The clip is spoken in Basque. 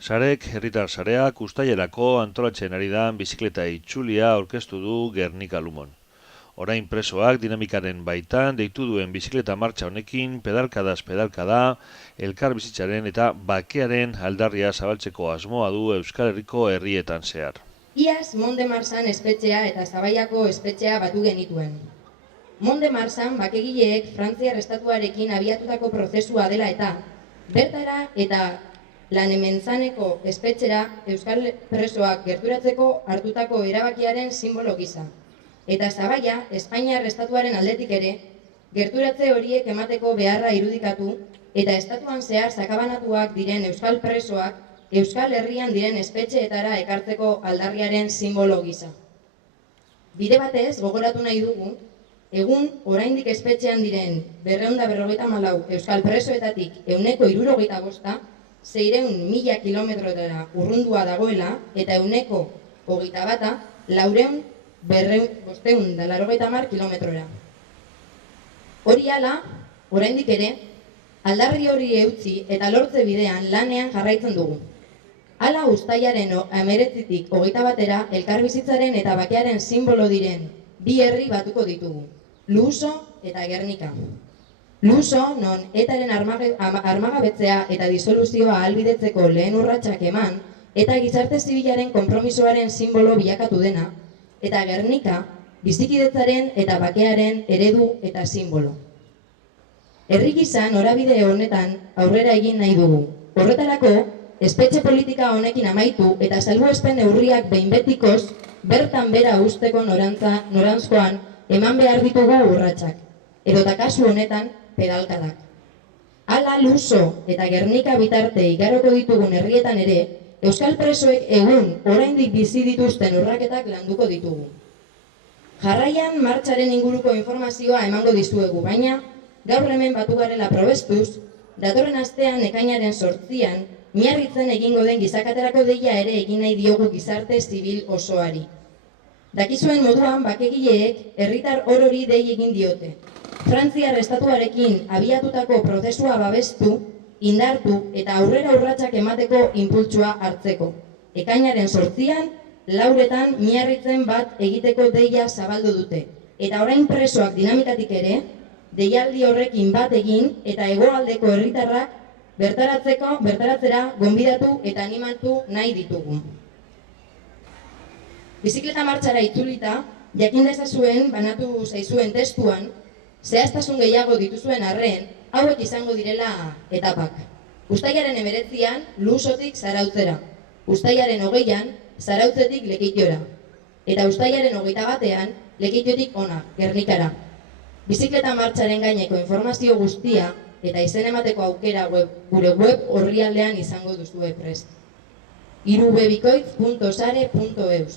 Sarek herritar sareak uztailerako antolatzen ari da bizikleta itzulia aurkeztu du Gernika Lumon. Orain presoak dinamikaren baitan deitu duen bizikleta martxa honekin pedalkadaz pedalkada, elkar bizitzaren eta bakearen aldarria zabaltzeko asmoa du Euskal Herriko herrietan zehar. Iaz Monde Marsan espetxea eta Zabaiako espetxea batu genituen. Monde Marsan bakegileek Frantziar estatuarekin abiatutako prozesua dela eta bertara eta Lanementzaneko espetxera euskal presoak gerturatzeko hartutako erabakiaren simbolo gisa. Eta Zabaia, Espainiar estatuaren aldetik ere, gerturatze horiek emateko beharra irudikatu eta estatuan zehar sakabanatuak diren euskal presoak Euskal Herrian diren espetxeetara ekartzeko aldarriaren simbolo gisa. Bide batez, gogoratu nahi dugu, egun oraindik espetxean diren 254 euskal presoetatik 165 600.000 kilometrotara urrundua dagoela eta 121 550 kilometrora. Hori hala, oraindik ere, aldarri hori eutzi eta lortze bidean lanean jarraitzen dugu. Hala uztailaren 19tik 21 elkarbizitzaren eta bakearen simbolo diren bi herri batuko ditugu, Luso eta Gernika. Luso, non etaren armagabetzea eta disoluzioa ahalbidetzeko lehen urratsak eman eta gizarte zibilaren konpromisoaren simbolo bilakatu dena, eta Gernika, bizikidetzaren eta bakearen eredu eta simbolo. Herri gisa norabide honetan aurrera egin nahi dugu. Horretarako, espetxe politika honekin amaitu eta salbuespen neurriak behin betikoz bertan bera usteko noranzkoan eman behar ditugu urratsak, edota kasu honetan pedalkadak. Hala Luso eta Gernika bitarte igaroko ditugun herrietan ere, euskal presoek egun oraindik bizi dituzten urraketak landuko ditugu. Jarraian martxaren inguruko informazioa emango dizuegu, baina gaur hemen batu garela probestuz, datorren astean ekainaren 8an, Miarritzen egingo den gizakaterako deia ere egin nahi diogu gizarte zibil osoari. Dakizuen moduan bakegileek herritar orori dei egin diote. Frantziar estatuarekin abiatutako prozesua babestu, indartu eta aurrera urratsak emateko inpultsua hartzeko. Ekainaren 8an, Lauretan Miarritzen bat egiteko deia zabaldu dute. Eta orain presoak dinamikatik ere, deialdi horrekin bat egin eta hegoaldeko herritarrak bertaratzera gonbidatu eta animatu nahi ditugu. Bizikleta martxara itzulita, jakin dezazuen banatu zaizuen testuan, zehaztasun gehiago dituzuen arren, hauek izango direla etapak. Uztailaren 19an, Lusotik Zarautzera. Uztailaren 20an, Zarautzetik Lekeiora. Eta uztailaren 21an, Lekeitiotik hona, Gernikara. Bizikleta martxaren gaineko informazio guztia eta izen emateko aukera gure web orrialdean izango duzue prest. irubebikoitz.sare.eus